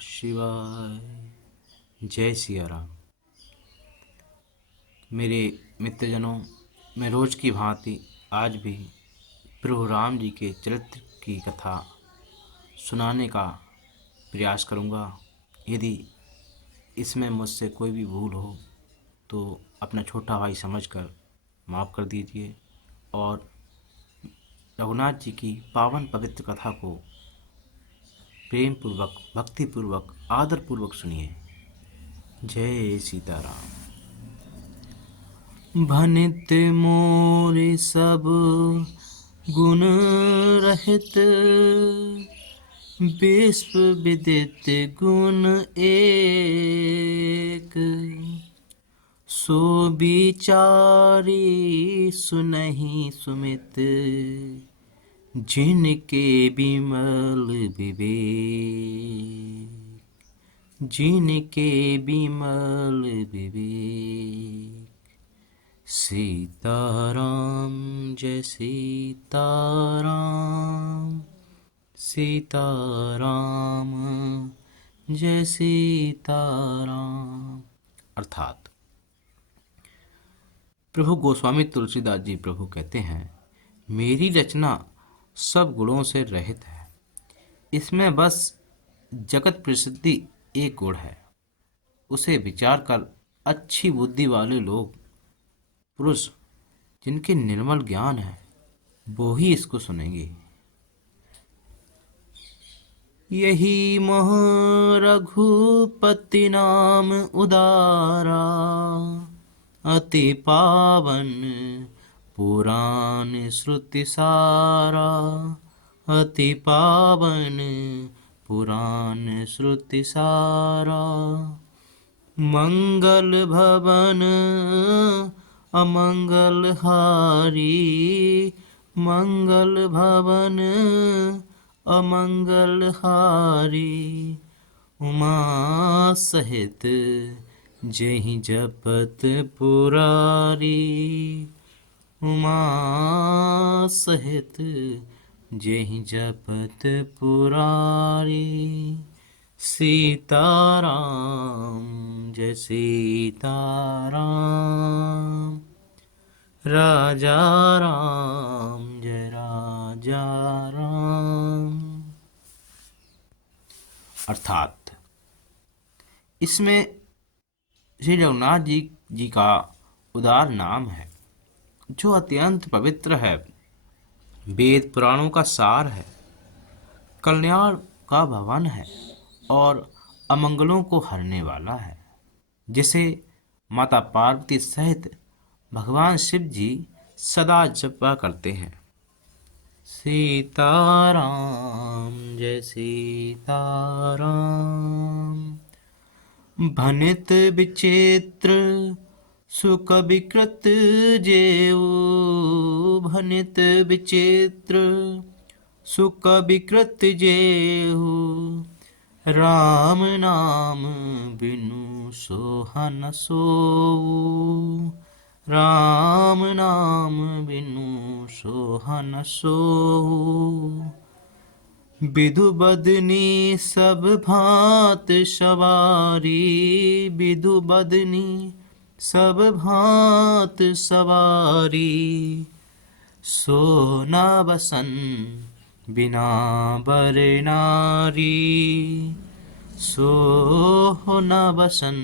शिवाय। जय सिया राम। मेरे मित्रजनों, मैं रोज़ की भांति आज भी प्रभु राम जी के चरित्र की कथा सुनाने का प्रयास करूंगा। यदि इसमें मुझसे कोई भी भूल हो तो अपना छोटा भाई समझकर माफ़ कर दीजिए और रघुनाथ जी की पावन पवित्र कथा को प्रेम पूर्वक, भक्ति पूर्वक, आदर पूर्वक सुनिए। जय सीताराम। भनित मोरे सब गुण रहित, विश्व विदित गुण एक। सो विचारी सुनहि सुमित, जिनके बिमल विवेक। जिनके बिमल विवेक। सीताराम जय सीताराम। सीताराम जय सीताराम। अर्थात प्रभु गोस्वामी तुलसीदास जी प्रभु कहते हैं, मेरी रचना सब गुणों से रहित है। इसमें बस जगत प्रसिद्धि एक गुण है। उसे विचार कर अच्छी बुद्धि वाले लोग, पुरुष जिनके निर्मल ज्ञान है, वो ही इसको सुनेंगे। यही मोह रघुपति नाम उदारा, अति पावन पुराण श्रुति सारा। अति पावन पुराण श्रुति सारा। मंगल भवन अमंगल हारी। मंगल भवन अमंगल हारी। उमा सहित जेहि जपत पुरारी। उमा सहित जेहि जपत पुरारी। सीताराम जय सीताराम। राजा राम जय राजा राम। अर्थात इसमें श्री रघुनाथ जी का उदार नाम है, जो अत्यंत पवित्र है, वेद पुराणों का सार है, कल्याण का भवन है और अमंगलों को हरने वाला है, जिसे माता पार्वती सहित भगवान शिव जी सदा जपा करते हैं। सीताराम जय सीताराम। भनित विचित्र सुख विकृत जेऊ। भनित विचित्र सुख विकृत जेऊ। राम नाम बिनु सोहन सोऊ। राम नाम बिनु सोहन सोऊ। विधु बदनी सब भांत सवारी। विधु बदनी सब भांत सवारी। सोना बसन बिना बर नारी। सोना बसन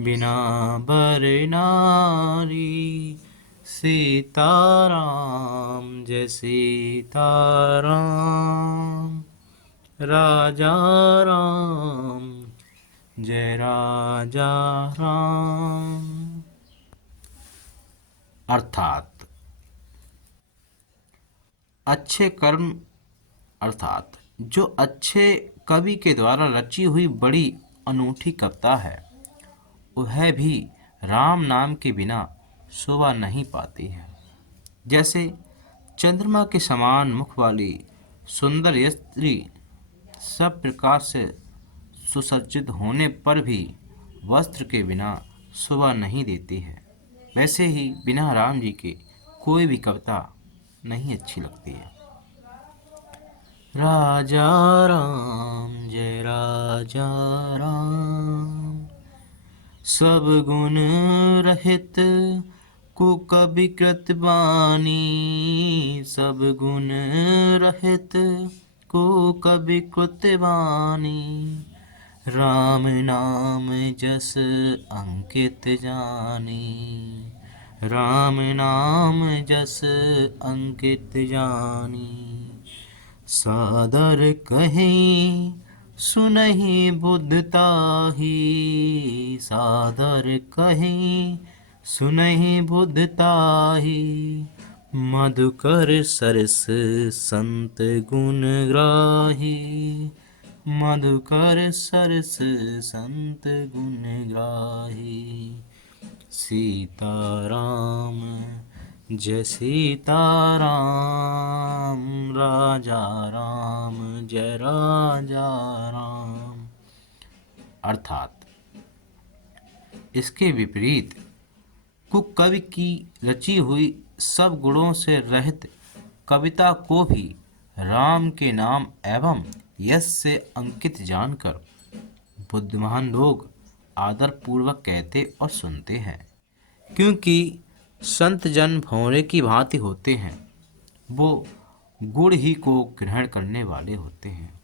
बिना बर नारी। सीताराम जय सीताराम। राजा राम जय राजा राम। अर्थात अच्छे कर्म, अर्थात जो अच्छे कवि के द्वारा रची हुई बड़ी अनूठी कविता है, वह भी राम नाम के बिना शोभा नहीं पाती है। जैसे चंद्रमा के समान मुख वाली सुंदर स्त्री सब प्रकार से सुसज्जित होने पर भी वस्त्र के बिना शोभा नहीं देती है, वैसे ही बिना राम जी के कोई भी कविता नहीं अच्छी लगती है। राजा राम जय राजा राम। सब गुण रहित कुकवि कृत बानी, सब गुण रहित कुकवि कृत बानी। राम नाम जस अंकित जानी, राम नाम जस अंकित जानी। सादर कहीं सुनहि बुद्धताही, सादर कहीं सुनहि बुद्धताही। मधुकर सरस संत गुण ग्राही, मधुकर सरस संत गुण ग्राही। सीताराम जय सीताराम, राजा राम जय राजा राम। अर्थात इसके विपरीत कुकवि की रची हुई सब गुणों से रहित कविता को भी राम के नाम एवं यश से अंकित जानकर बुद्धिमान लोग आदर पूर्वक कहते और सुनते हैं, क्योंकि संत जन भंवरे की भांति होते हैं, वो गुण ही को ग्रहण करने वाले होते हैं।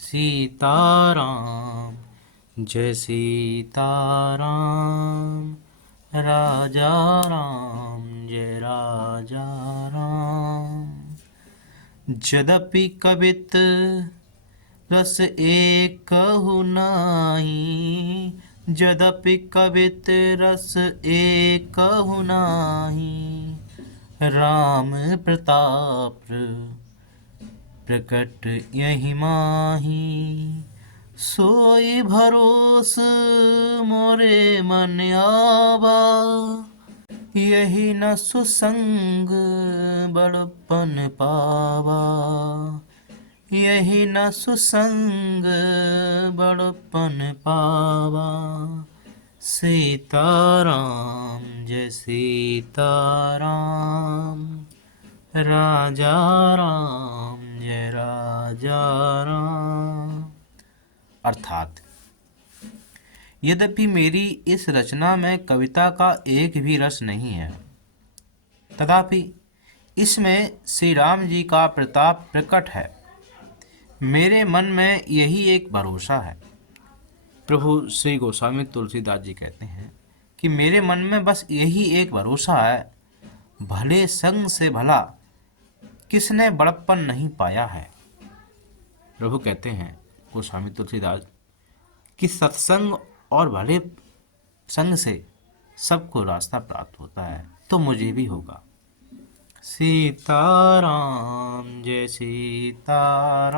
सीताराम जय सीताराम, राजा राम जय राजा राम। यद्यपि कवित रस एक कहु नाहीं, यद्यपि कवित रस एक कहु नाहीं। राम प्रताप प्रकट यही माही, सोई भरोस मोरे मन आवा। यही न सुसंग बड़पन पावा, यही न सुसंग बड़पन पावा। सीताराम जय सीताराम, राजा राम जय राजा राम। अर्थात यद्यपि मेरी इस रचना में कविता का एक भी रस नहीं है, तथापि इसमें श्री राम जी का प्रताप प्रकट है। मेरे मन में यही एक भरोसा है। प्रभु श्री गोस्वामी तुलसीदास जी कहते हैं कि मेरे मन में बस यही एक भरोसा है, भले संग से भला किसने बड़प्पन नहीं पाया है। प्रभु कहते हैं गोस्वामी तुलसीदास कि सत्संग और भले संग से सबको रास्ता प्राप्त होता है, तो मुझे भी होगा। सीताराम जय सीताराम,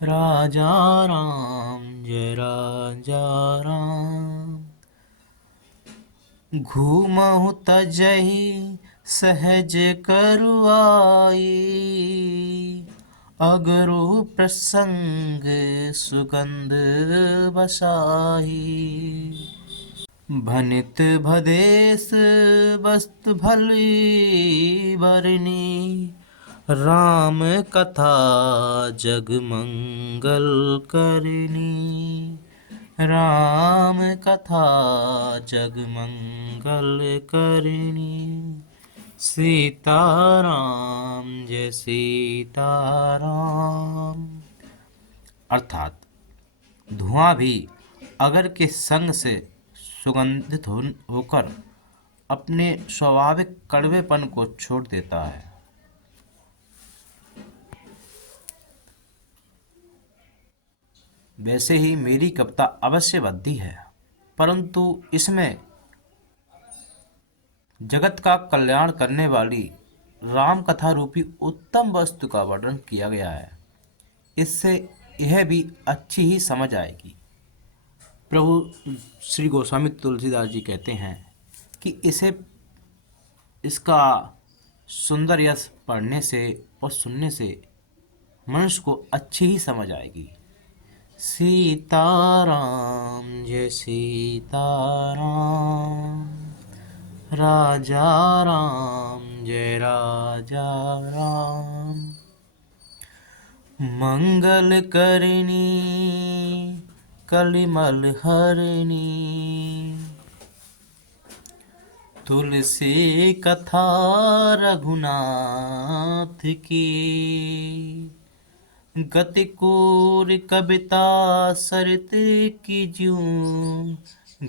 राजा राम जय राजा राम। घूमहु तजहि सहज करुआई, अगरु प्रसंग सुगंध बसाही। भनित भदेश वस्तु भली बरनी, राम कथा जग मंगल करनी। राम कथा जग मंगल करनी। सीताराम जय सीताराम। अर्थात धुआं भी अगर के संग से सुगंधित होकर अपने स्वाभाविक कड़वेपन को छोड़ देता है। वैसे ही मेरी कविता अवश्य बद्धी है, परंतु इसमें जगत का कल्याण करने वाली राम कथा रूपी उत्तम वस्तु का वर्णन किया गया है। इससे यह भी अच्छी ही समझ आएगी। प्रभु श्री गोस्वामी तुलसीदास जी कहते हैं कि इसका सुंदर यश पढ़ने से और सुनने से मनुष्य को अच्छी ही समझ आएगी। सीताराम जय सीताराम, राजा राम जय राजा राम। मंगल करनी कलिमल हरनी, तुलसी कथा रघुनाथ की, गतिकूर कविता सरित की ज्यों,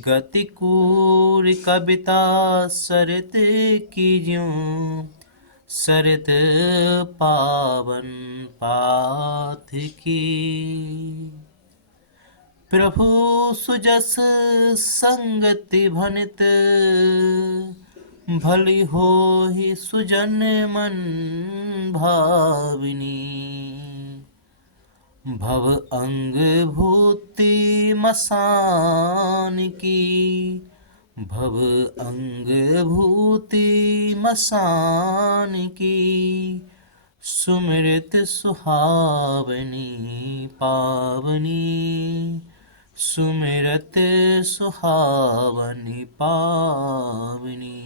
गतिकूर कविता सरित की ज्यों, सरित पावन पाथ की। प्रभु सुजस संगति भनित, भली होहि सुजन मन भाविनी, भव अंग भूति मसान की, भव अंग भूति मसान की, सुमिरत सुहावनी पावनी, सुमिरत सुहावनी पावनी।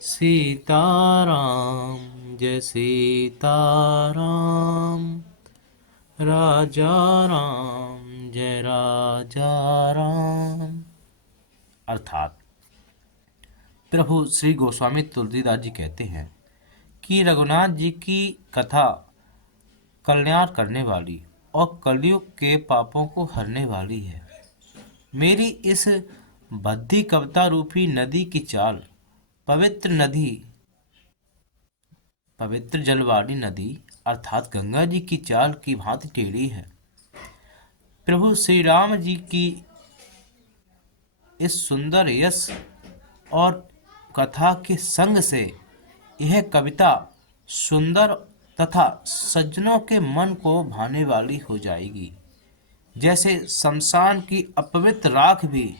सीताराम जय सीताराम, राजा राम जय राजा राम। अर्थात प्रभु श्री गोस्वामी तुलसीदास जी कहते हैं कि रघुनाथ जी की कथा कल्याण करने वाली और कलयुग के पापों को हरने वाली है। मेरी इस बद्धी कविता रूपी नदी की चाल पवित्र नदी, पवित्र जल वाली नदी अर्थात गंगा जी की चाल की भांति टेढ़ी है। प्रभु श्री राम जी की इस सुंदर यश और कथा के संग से यह कविता सुंदर तथा सज्जनों के मन को भाने वाली हो जाएगी। जैसे शमशान की अपवित्र राख भी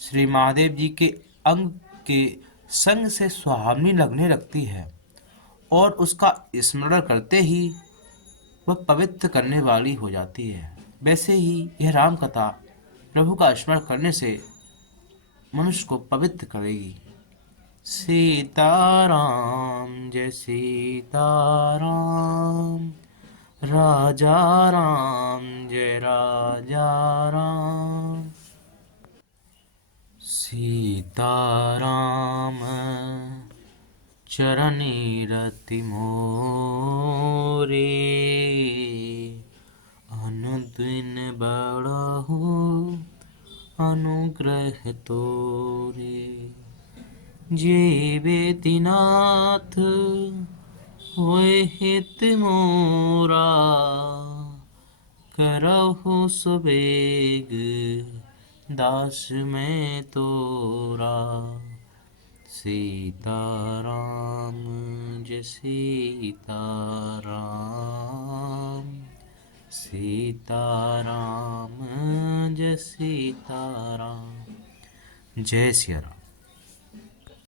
श्री महादेव जी के अंग के संग से सुहावनी लगने लगती है और उसका स्मरण करते ही वह पवित्र करने वाली हो जाती है, वैसे ही यह राम कथा प्रभु का स्मरण करने से मनुष्य को पवित्र करेगी। सीताराम जय सीताराम, राजा राम जय राजा राम। सीताराम चरणी रति मोरे, अनुदिन बड़हु अनुग्रह तोरे, जीवेति नाथ होय हित मोरा, करहु सुबेग दास में तोरा। सीताराम जय सीताराम, सीताराम जय सीताराम। जय सिया राम।